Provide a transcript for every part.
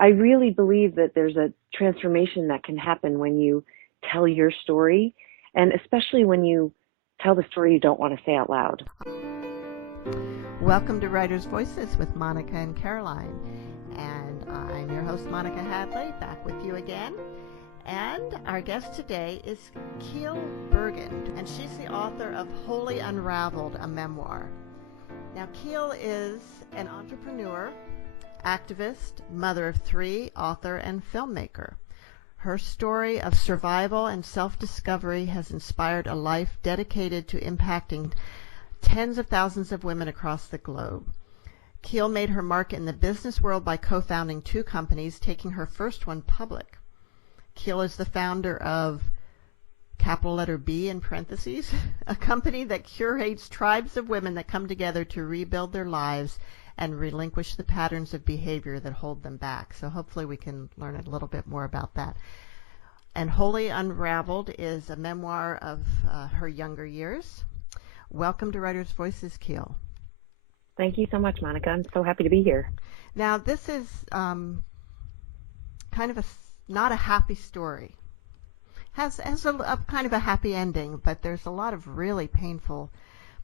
I really believe that there's a transformation that can happen when you tell your story, and especially when you tell the story you don't want to say out loud. Welcome to Writers' Voices with Monica and Caroline. And I'm your host, Monica Hadley, back with you again. And our guest today is Keele Burgin, and she's the author of Wholly Unraveled, a memoir. Now, Keele is an entrepreneur, activist, mother of three, author, and filmmaker. Her story of survival and self-discovery has inspired a life dedicated to impacting tens of thousands of women across the globe. Keele made her mark in the business world by co-founding two companies, taking her first one public. Keele is the founder of capital letter B in parentheses, a company that curates tribes of women that come together to rebuild their lives and relinquish the patterns of behavior that hold them back. So hopefully we can learn a little bit more about that. And Wholly Unraveled is a memoir of her younger years. Welcome to Writers' Voices, Keele. Thank you so much, Monica. I'm so happy to be here. Now, this is kind of not a happy story. Has a kind of a happy ending, but there's a lot of really painful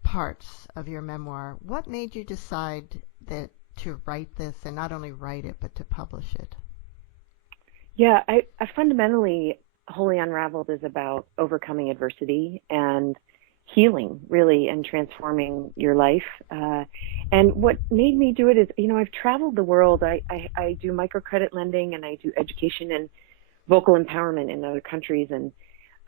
parts of your memoir. What made you decide that to write this, and not only write it, but to publish it? Yeah, I fundamentally, Wholly Unraveled is about overcoming adversity and healing, really, and transforming your life. And what made me do it is, I've traveled the world. I do microcredit lending, and I do education and vocal empowerment in other countries. And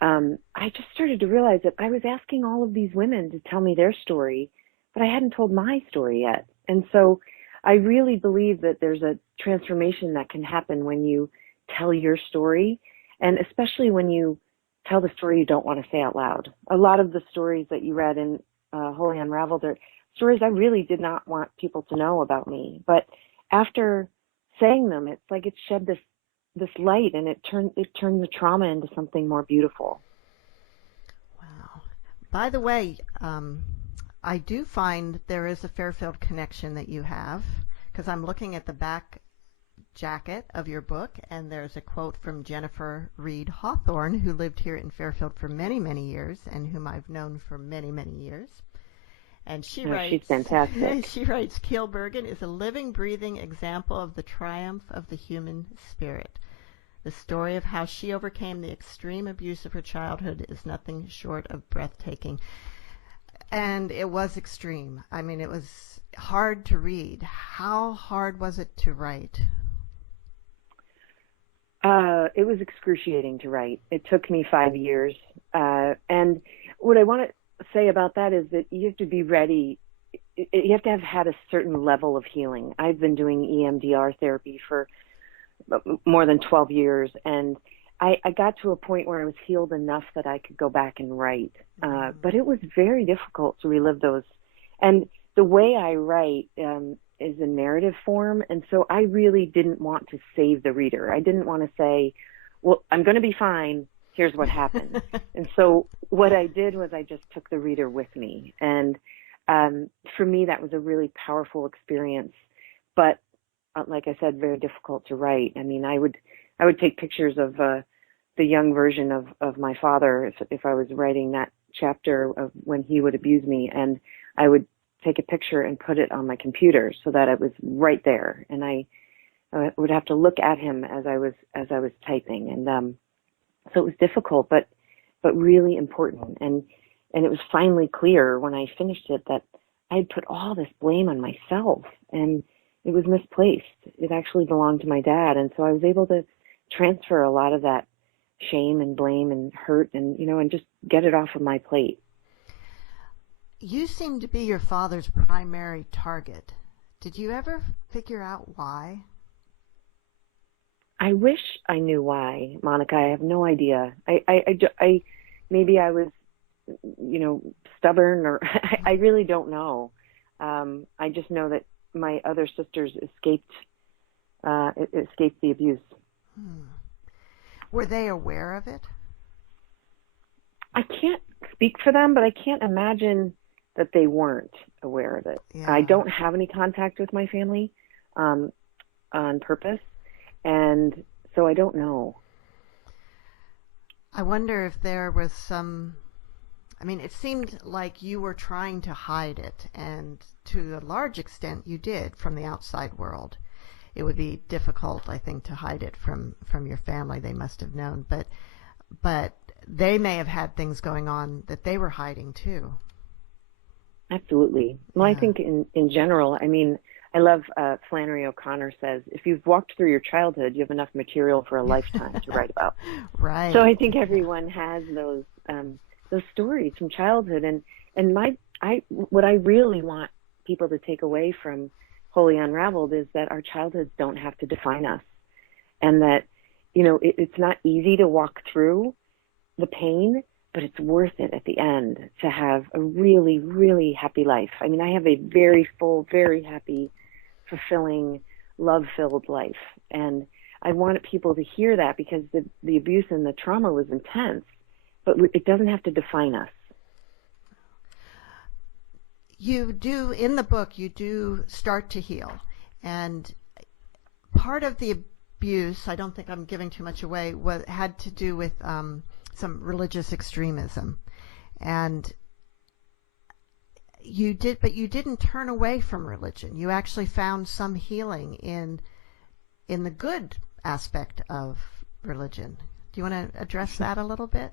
I just started to realize that I was asking all of these women to tell me their story, but I hadn't told my story yet. And so I really believe that there's a transformation that can happen when you tell your story, and especially when you tell the story you don't want to say out loud. A lot of the stories that you read in Wholly Unraveled are stories I really did not want people to know about me. But after saying them, it's like it shed this light, and it turned the trauma into something more beautiful. Wow. By the way, I do find there is a Fairfield connection that you have, because I'm looking at the back jacket of your book, and there's a quote from Jennifer Reed Hawthorne, who lived here in Fairfield for many, many years, and whom I've known for many, many years. And she writes, she's fantastic. She writes, Keele Burgin is a living, breathing example of the triumph of the human spirit. The story of how she overcame the extreme abuse of her childhood is nothing short of breathtaking. And it was extreme. I mean, it was hard to read. How hard was it to write? It was excruciating to write. It took me 5 years. And what I want to say about that is that you have to be ready. You have to have had a certain level of healing. I've been doing EMDR therapy for more than 12 years, and I got to a point where I was healed enough that I could go back and write. But it was very difficult to relive those. And the way I write is in narrative form, and so I really didn't want to save the reader. I didn't want to say, well, I'm going to be fine, here's what happened. And so what I did was I just took the reader with me. And for me, that was a really powerful experience. But like I said, very difficult to write. I mean, I would take pictures of the young version of my father if I was writing that chapter of when he would abuse me, and I would take a picture and put it on my computer so that it was right there, and I would have to look at him as I was typing, and so it was difficult, but really important, and it was finally clear when I finished it that I had put all this blame on myself, and it was misplaced. It actually belonged to my dad, and so I was able to transfer a lot of that shame and blame and hurt, and and just get it off of my plate. You seem to be your father's primary target. Did you ever figure out why? I wish I knew why, Monica. I have no idea. I maybe I was, stubborn, or I really don't know. I just know that my other sisters escaped the abuse. Were they aware of it? I can't speak for them, but I can't imagine that they weren't aware of it. Yeah. I don't have any contact with my family on purpose. And so I don't know. I wonder if there was it seemed like you were trying to hide it, and to a large extent you did from the outside world. It would be difficult, I think, to hide it from your family. They must have known, but they may have had things going on that they were hiding too. Absolutely. Well, I think in general, I love Flannery O'Connor says, if you've walked through your childhood, you have enough material for a lifetime to write about. Right. So I think everyone has those stories from childhood, and what I really want people to take away from Wholly Unraveled is that our childhoods don't have to define us, and that it's not easy to walk through the pain, but it's worth it at the end to have a really, really happy life. I have a very full, very happy, fulfilling, love-filled life, and I wanted people to hear that because the abuse and the trauma was intense, but it doesn't have to define us. You do, in the book, you do start to heal. And part of the abuse, I don't think I'm giving too much away, had to do with some religious extremism. And you didn't turn away from religion. You actually found some healing in the good aspect of religion. Do you want to address that a little bit?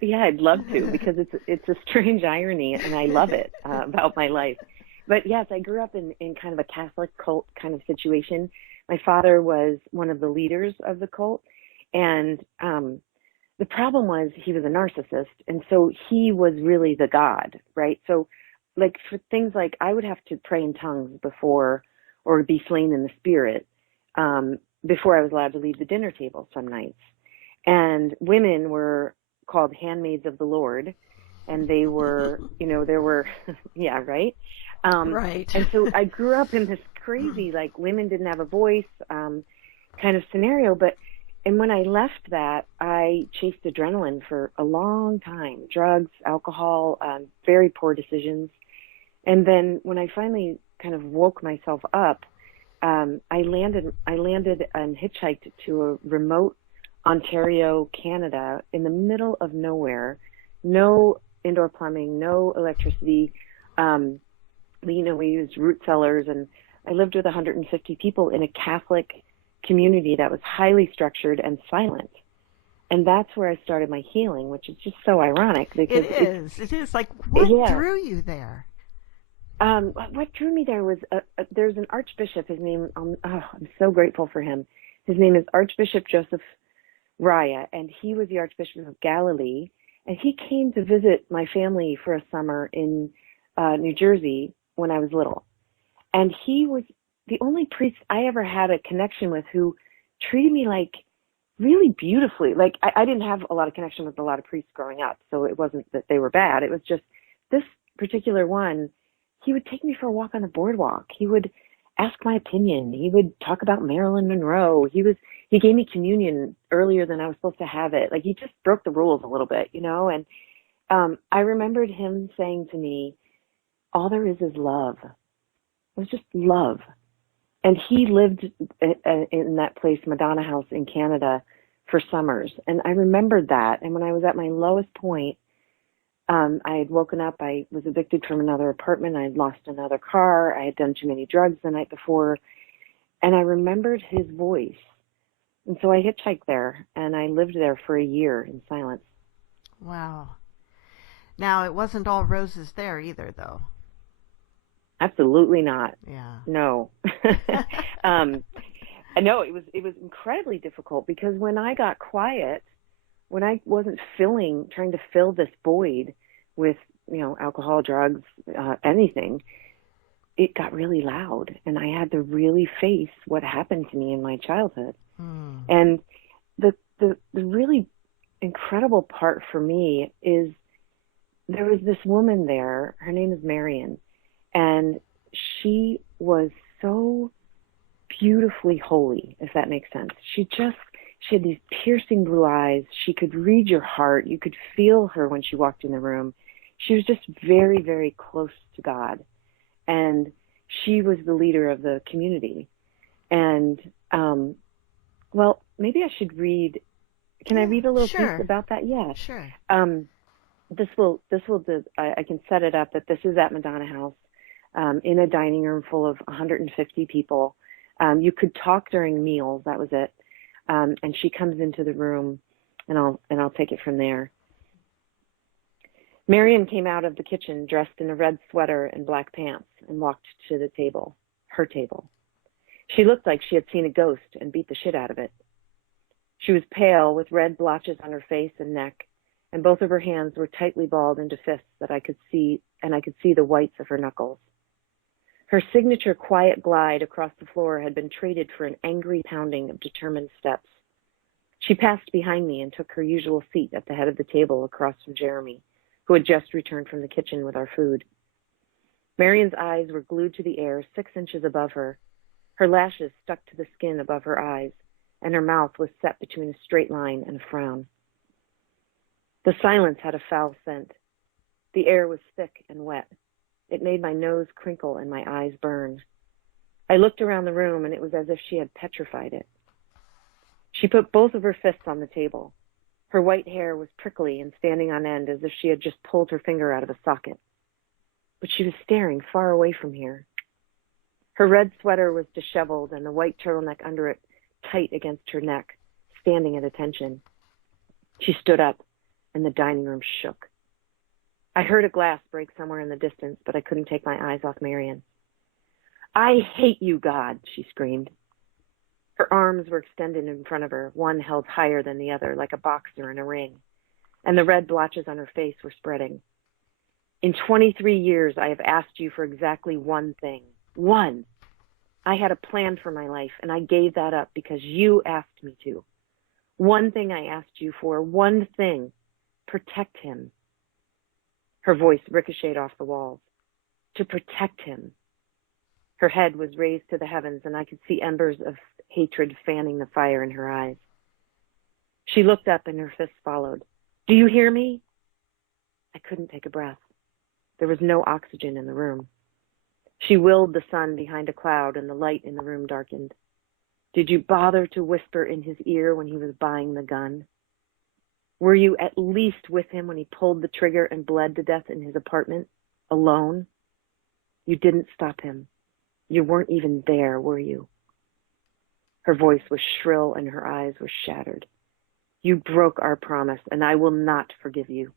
Yeah, I'd love to, because it's a strange irony, and I love it about my life. But yes, I grew up in kind of a Catholic cult kind of situation. My father was one of the leaders of the cult, and the problem was he was a narcissist, and so he was really the god, right? So, like, for things like I would have to pray in tongues before, or be slain in the spirit, before I was allowed to leave the dinner table some nights. And women were called handmaids of the Lord, and they were, there were, yeah, right? Right. And so I grew up in this crazy, like, women didn't have a voice kind of scenario. And when I left that, I chased adrenaline for a long time, drugs, alcohol, very poor decisions. And then when I finally kind of woke myself up, I landed and hitchhiked to a remote Ontario, Canada, in the middle of nowhere, no indoor plumbing, no electricity. We used root cellars, and I lived with 150 people in a Catholic community that was highly structured and silent. And that's where I started my healing, which is just so ironic. Because it is. Like, what drew you there? What drew me there was, there's an archbishop, his name, I'm so grateful for him. His name is Archbishop Joseph Raya, and he was the Archbishop of Galilee, and he came to visit my family for a summer in New Jersey when I was little. And he was the only priest I ever had a connection with who treated me like really beautifully. Like, I didn't have a lot of connection with a lot of priests growing up, so it wasn't that they were bad. It was just this particular one, he would take me for a walk on the boardwalk. He would ask my opinion. He would talk about Marilyn Monroe. He gave me communion earlier than I was supposed to have it. Like, he just broke the rules a little bit, and I remembered him saying to me, all there is love. It was just love. And he lived in that place, Madonna House in Canada, for summers. And I remembered that. And when I was at my lowest point, I had woken up. I was evicted from another apartment. I had lost another car. I had done too many drugs the night before. And I remembered his voice. And so I hitchhiked there, and I lived there for a year in silence. Wow. Now, it wasn't all roses there either, though. Absolutely not. Yeah. No. No, it was incredibly difficult, because when I got quiet, when I wasn't trying to fill this void with, alcohol, drugs, anything, it got really loud, and I had to really face what happened to me in my childhood. And the really incredible part for me is there was this woman there. Her name is Marion, and she was so beautifully holy, if that makes sense. She had these piercing blue eyes. She could read your heart. You could feel her when she walked in the room. She was just very, very close to God. And she was the leader of the community. And Well, maybe I should read. Can I read a little piece Sure. about that? Yeah. Sure. I can set it up that this is at Madonna House, in a dining room full of 150 people. You could talk during meals. That was it. And she comes into the room, and I'll take it from there. Marion came out of the kitchen dressed in a red sweater and black pants and walked to the table, her table. She looked like she had seen a ghost and beat the shit out of it. She was pale with red blotches on her face and neck, and both of her hands were tightly balled into fists that I could see, and I could see the whites of her knuckles. Her signature quiet glide across the floor had been traded for an angry pounding of determined steps. She passed behind me and took her usual seat at the head of the table across from Jeremy, who had just returned from the kitchen with our food. Marion's eyes were glued to the air 6 inches above her. Her lashes stuck to the skin above her eyes, and her mouth was set between a straight line and a frown. The silence had a foul scent. The air was thick and wet. It made my nose crinkle and my eyes burn. I looked around the room, and it was as if she had petrified it. She put both of her fists on the table. Her white hair was prickly and standing on end as if she had just pulled her finger out of a socket. But she was staring far away from here. Her red sweater was disheveled and the white turtleneck under it tight against her neck, standing at attention. She stood up, and the dining room shook. I heard a glass break somewhere in the distance, but I couldn't take my eyes off Marion. "I hate you, God," she screamed. Her arms were extended in front of her, one held higher than the other, like a boxer in a ring, and the red blotches on her face were spreading. "In 23 years, I have asked you for exactly one thing. One. I had a plan for my life, and I gave that up because you asked me to. One thing I asked you for, one thing. Protect him." Her voice ricocheted off the walls. To protect him. Her head was raised to the heavens, and I could see embers of hatred fanning the fire in her eyes. She looked up, and her fists followed. "Do you hear me?" I couldn't take a breath. There was no oxygen in the room. She willed the sun behind a cloud, and the light in the room darkened. "Did you bother to whisper in his ear when he was buying the gun? Were you at least with him when he pulled the trigger and bled to death in his apartment, alone? You didn't stop him. You weren't even there, were you?" Her voice was shrill and her eyes were shattered. "You broke our promise, and I will not forgive you."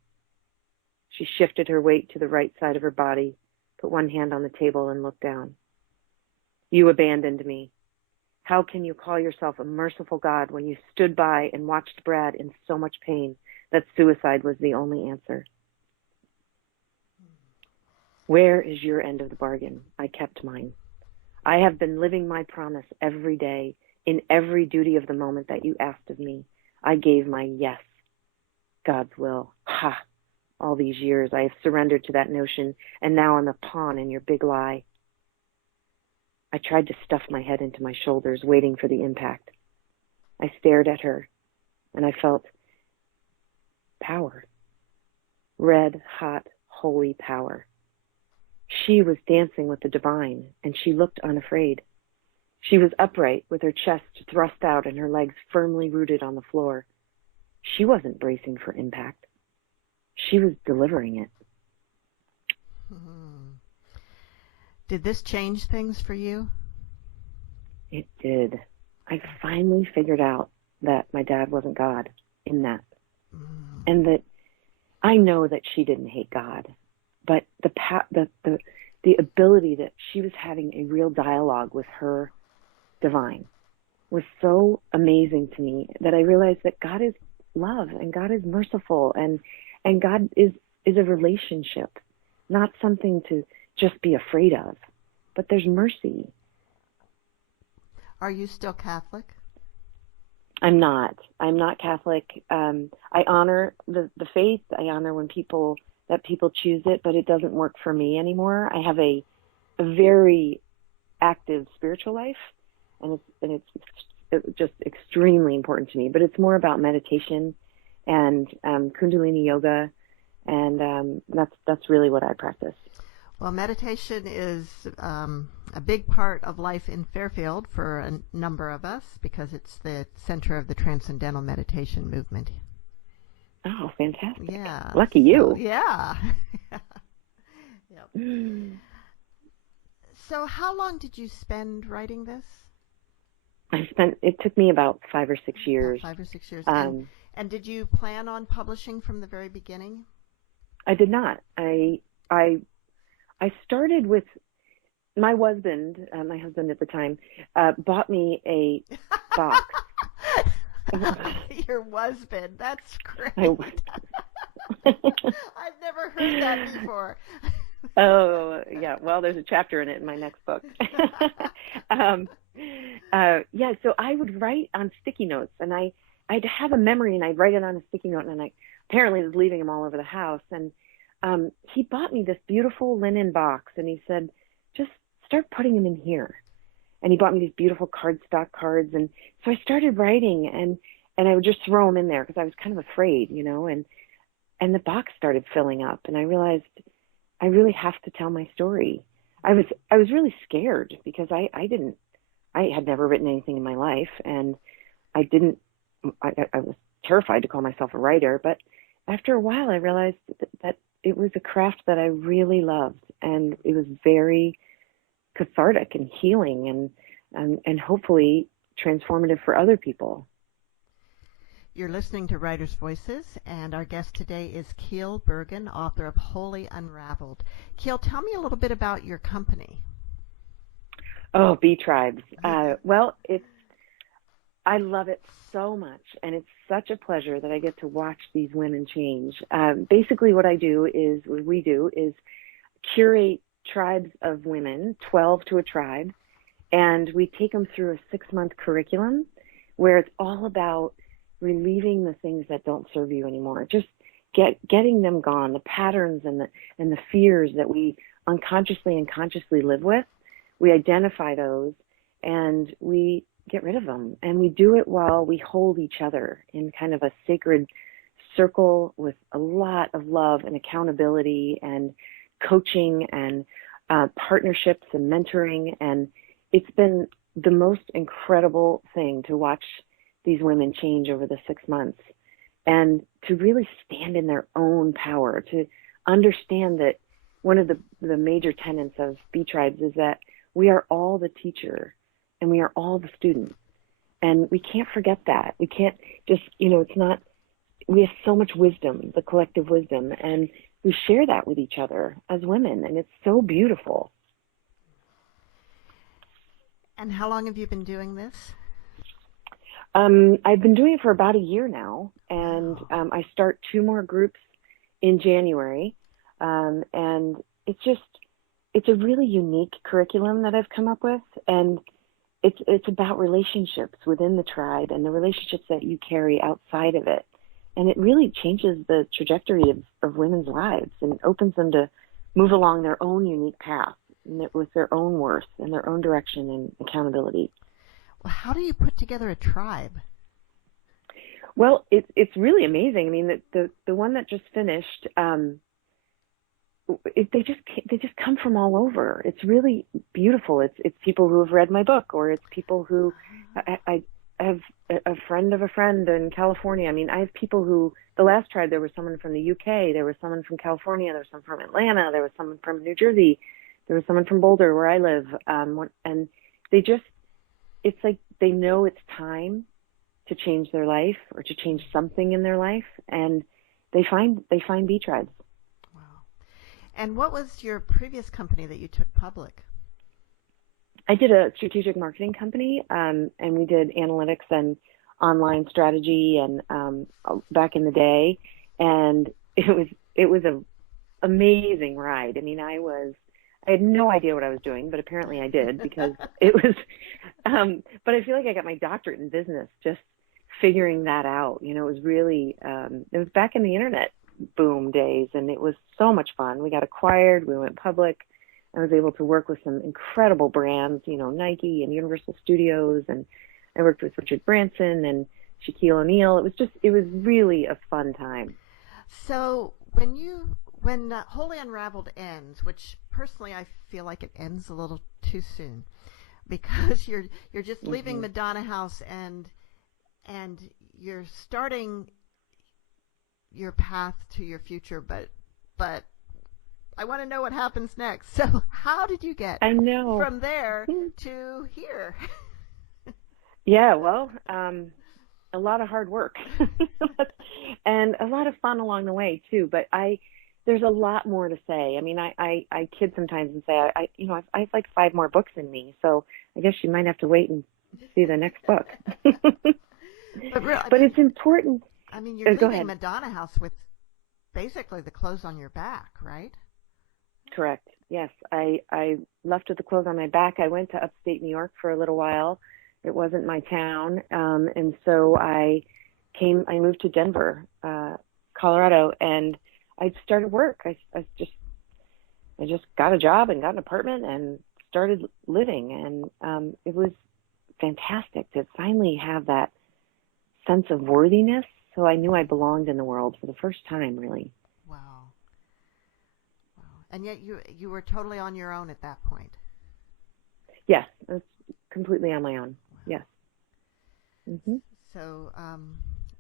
She shifted her weight to the right side of her body, put one hand on the table, and looked down. "You abandoned me. How can you call yourself a merciful God when you stood by and watched Brad in so much pain that suicide was the only answer? Where is your end of the bargain? I kept mine. I have been living my promise every day, in every duty of the moment that you asked of me. I gave my yes. God's will. Ha! All these years I have surrendered to that notion, and now I'm a pawn in your big lie." I tried to stuff my head into my shoulders, waiting for the impact. I stared at her, and I felt power. Red, hot, holy power. She was dancing with the divine, and she looked unafraid. She was upright, with her chest thrust out and her legs firmly rooted on the floor. She wasn't bracing for impact. She was delivering it. Hmm. Did this change things for you? It did. I finally figured out that my dad wasn't God in that. And that I know that she didn't hate God, but the ability that she was having a real dialogue with her divine was so amazing to me that I realized that God is love and God is merciful and God is a relationship, not something to just be afraid of, but there's mercy. Are you still Catholic? I'm not Catholic. I honor the faith. I honor when people choose it, but it doesn't work for me anymore. I have a very active spiritual life, and it's just extremely important to me. But it's more about meditation and Kundalini yoga, and that's really what I practice. Well, meditation is a big part of life in Fairfield for a number of us because it's the center of the Transcendental Meditation movement. Oh, fantastic. Yeah. Lucky you. So, yeah. Yep. So how long did you spend writing this? It took me about 5 or 6 years. About 5 or 6 years. And did you plan on publishing from the very beginning? I did not. I started with my husband at the time, bought me a box. Your husband, that's great. I've never heard that before. Oh, yeah. Well, there's a chapter in it in my next book. So I would write on sticky notes, and I'd have a memory, and I'd write it on a sticky note, and I apparently was leaving them all over the house. And he bought me this beautiful linen box, and he said, just start putting them in here. And he bought me these beautiful cardstock cards, and so I started writing, and I would just throw them in there because I was kind of afraid, and the box started filling up, and I realized I really have to tell my story. I was really scared because I had never written anything in my life, and I was terrified to call myself a writer. But after a while, I realized that it was a craft that I really loved, and it was very cathartic and healing and hopefully transformative for other people. You're listening to Writers' Voices, and our guest today is Keele Burgin, author of Wholly Unraveled. Keele, tell me a little bit about your company. Oh, Bee Tribes. I love it so much, and it's such a pleasure that I get to watch these women change. Basically what we do is curate tribes of women, 12 to a tribe, and we take them through a 6-month curriculum where it's all about relieving the things that don't serve you anymore. Just getting them gone, the patterns and the fears that we unconsciously and consciously live with. We identify those and we get rid of them. And we do it while we hold each other in kind of a sacred circle with a lot of love and accountability and coaching and partnerships and mentoring. And it's been the most incredible thing to watch these women change over the 6 months and to really stand in their own power, to understand that one of the major tenets of Bee Tribes is that we are all the teacher and we are all the student. And we can't forget that. We can't just, we have so much wisdom, the collective wisdom, and we share that with each other as women, and it's so beautiful. And how long have you been doing this? I've been doing it for about a year now, and I start 2 more groups in January, and it's a really unique curriculum that I've come up with, and it's about relationships within the tribe and the relationships that you carry outside of it, and it really changes the trajectory of women's lives and opens them to move along their own unique path with their own worth and their own direction and accountability. Well, how do you put together a tribe? Well, it's really amazing. I mean, the one that just finished, they just come from all over. It's really beautiful. It's people who have read my book, or it's people who I have a friend of a friend in California. I mean, I have people who, the last tribe, there was someone from the UK, there was someone from California, there was someone from Atlanta, there was someone from New Jersey, there was someone from Boulder, where I live, and it's like they know it's time to change their life or to change something in their life, and they find Bee Tribes. Wow. And what was your previous company that you took public? I did a strategic marketing company, and we did analytics and online strategy and back in the day, and it was a amazing ride. I mean, I had no idea what I was doing, but apparently I did, because it was, but I feel like I got my doctorate in business just figuring that out. It was really, it was back in the internet boom days, and it was so much fun. We got acquired, we went public. I was able to work with some incredible brands, Nike and Universal Studios, and I worked with Richard Branson and Shaquille O'Neal. It was really a fun time. So when you when Wholly Unraveled ends, which personally I feel like it ends a little too soon, because you're just leaving Madonna House and you're starting your path to your future, but I want to know what happens next. So how did you get from there to here? Yeah, well, a lot of hard work and a lot of fun along the way too. But there's a lot more to say. I mean, I kid sometimes and say, I have like 5 more books in me. So I guess you might have to wait and see the next book. But it's important. I mean, you're leaving Madonna House with basically the clothes on your back, right? Correct. Yes. I left with the clothes on my back. I went to upstate New York for a little while. It wasn't my town. And so I moved to Denver, Colorado, and I started work. I just got a job and got an apartment and started living. And it was fantastic to finally have that sense of worthiness. So I knew I belonged in the world for the first time, really. Wow. And yet you were totally on your own at that point. Yes, I was completely on my own. Wow. Yes. Mm-hmm. So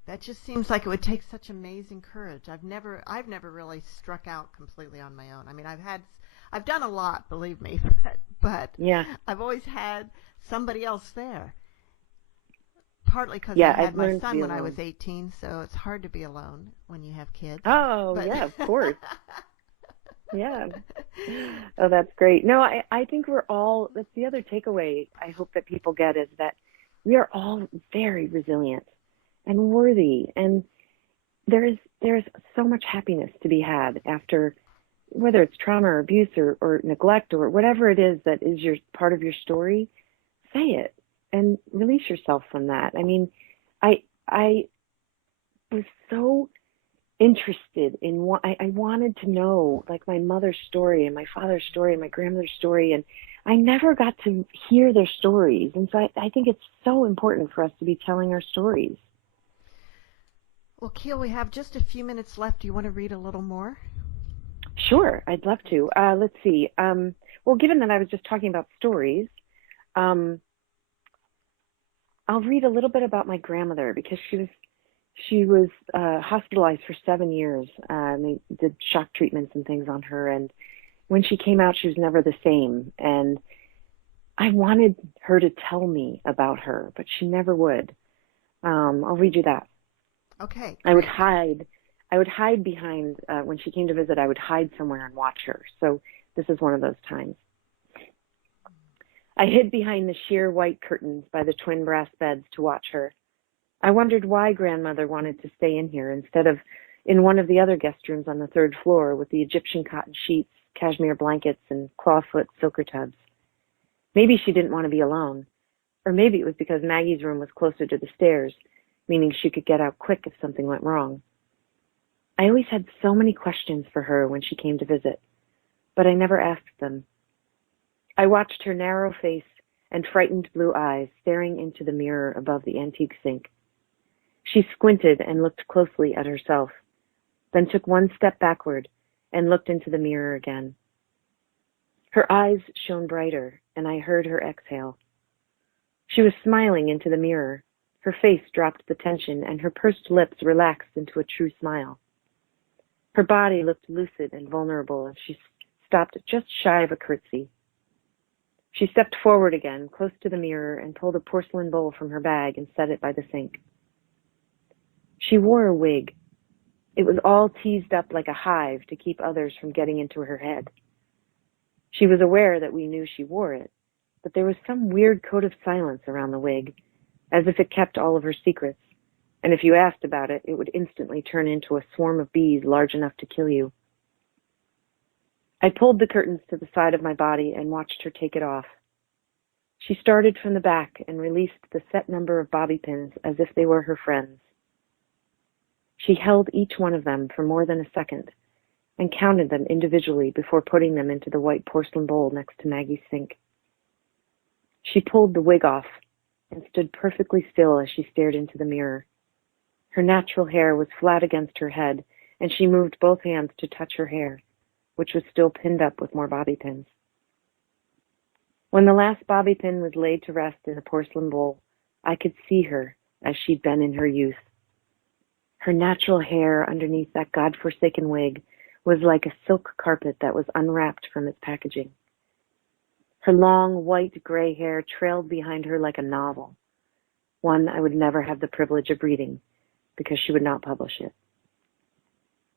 that just seems like it would take such amazing courage. I've never really struck out completely on my own. I mean, I've done a lot, believe me, but yeah, I've always had somebody else there. Partly because I had my son when I was 18, so it's hard to be alone when you have kids. Oh, yeah, of course. Yeah. Oh, that's great. No, I think that's the other takeaway I hope that people get, is that we are all very resilient and worthy. And there's so much happiness to be had after, whether it's trauma or abuse or neglect or whatever it is that is part of your story, say it and release yourself from that. I mean, I was so interested in what I wanted to know, like my mother's story and my father's story and my grandmother's story, and I never got to hear their stories. And so I think it's so important for us to be telling our stories. Well, Keele, we have just a few minutes left. Do you want to read a little more? Sure, I'd love to. Let's see. Well, given that I was just talking about stories, I'll read a little bit about my grandmother, because she was hospitalized for 7 years. And they did shock treatments and things on her. And when she came out, she was never the same. And I wanted her to tell me about her, but she never would. I'll read you that. Okay. I would hide behind, when she came to visit, I would hide somewhere and watch her. So this is one of those times. I hid behind the sheer white curtains by the twin brass beds to watch her. I wondered why grandmother wanted to stay in here instead of in one of the other guest rooms on the 3rd floor with the Egyptian cotton sheets, cashmere blankets, and clawfoot silker tubs. Maybe she didn't want to be alone, or maybe it was because Maggie's room was closer to the stairs, meaning she could get out quick if something went wrong. I always had so many questions for her when she came to visit, but I never asked them. I watched her narrow face and frightened blue eyes staring into the mirror above the antique sink. She squinted and looked closely at herself, then took one step backward and looked into the mirror again. Her eyes shone brighter, and I heard her exhale. She was smiling into the mirror. Her face dropped the tension, and her pursed lips relaxed into a true smile. Her body looked lucid and vulnerable as she stopped just shy of a curtsy. She stepped forward again, close to the mirror, and pulled a porcelain bowl from her bag and set it by the sink. She wore a wig. It was all teased up like a hive to keep others from getting into her head. She was aware that we knew she wore it, but there was some weird code of silence around the wig, as if it kept all of her secrets, and if you asked about it, it would instantly turn into a swarm of bees large enough to kill you. I pulled the curtains to the side of my body and watched her take it off. She started from the back and released the set number of bobby pins as if they were her friends. She held each one of them for more than a second and counted them individually before putting them into the white porcelain bowl next to Maggie's sink. She pulled the wig off and stood perfectly still as she stared into the mirror. Her natural hair was flat against her head, and she moved both hands to touch her hair, which was still pinned up with more bobby pins. When the last bobby pin was laid to rest in a porcelain bowl, I could see her as she'd been in her youth. Her natural hair underneath that God-forsaken wig was like a silk carpet that was unwrapped from its packaging. Her long, white-gray hair trailed behind her like a novel, one I would never have the privilege of reading because she would not publish it.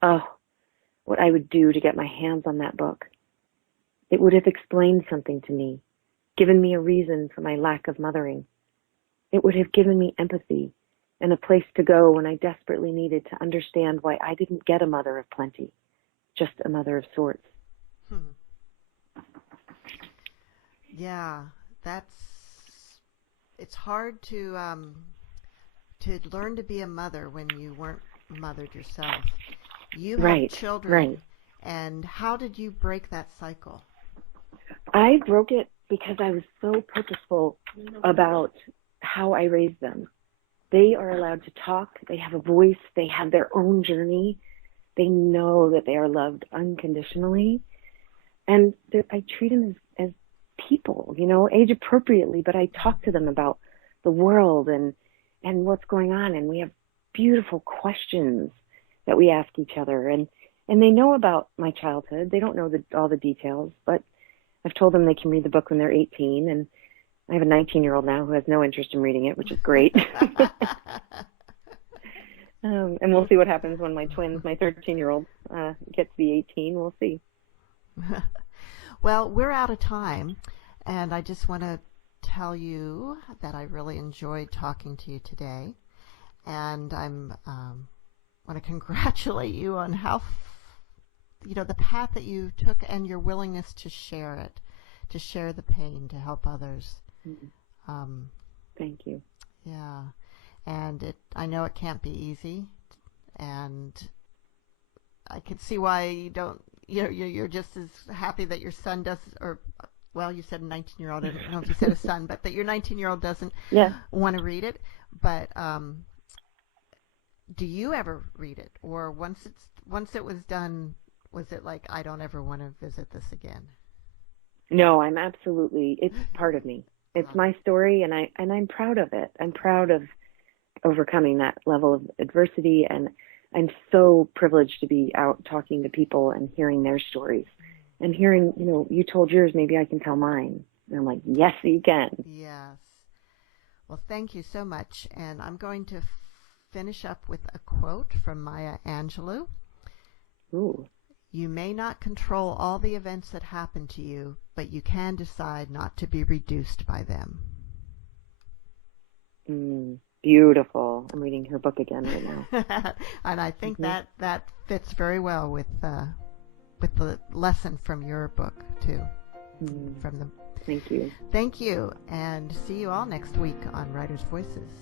Oh, what I would do to get my hands on that book. It would have explained something to me, given me a reason for my lack of mothering. It would have given me empathy and a place to go when I desperately needed to understand why I didn't get a mother of plenty, just a mother of sorts. Yeah, it's hard to learn to be a mother when you weren't mothered yourself. You have children, right. And how did you break that cycle? I broke it because I was so purposeful about how I raised them. They are allowed to talk. They have a voice. They have their own journey. They know that they are loved unconditionally. And I treat them as people, age appropriately, but I talk to them about the world and what's going on. And we have beautiful questions that we ask each other. And they know about my childhood. They don't know all the details, but I've told them they can read the book when they're 18. And I have a 19-year-old now who has no interest in reading it, which is great. And we'll see what happens when my twins, my 13-year-old, gets to be 18. We'll see. Well, we're out of time, and I just want to tell you that I really enjoyed talking to you today, and I'm want to congratulate you on how the path that you took and your willingness to share it, to share the pain, to help others. Thank you. Yeah, and I know it can't be easy, and I can see why you don't. You're just as happy that your son does, or well, you said a 19-year-old. I don't know if you said a son, but that your 19-year-old doesn't want to read it. But do you ever read it, or once it was done, was it like, I don't ever want to visit this again? No, it's part of me. It's my story, and I'm proud of it. I'm proud of overcoming that level of adversity, and I'm so privileged to be out talking to people and hearing their stories and hearing, you told yours, maybe I can tell mine. And I'm like, yes, you can. Yes. Well, thank you so much. And I'm going to finish up with a quote from Maya Angelou. Ooh. You may not control all the events that happen to you, but you can decide not to be reduced by them. Beautiful. I'm reading her book again right now. And I think that fits very well with the lesson from your book, too. Thank you. Thank you, and see you all next week on Writers' Voices.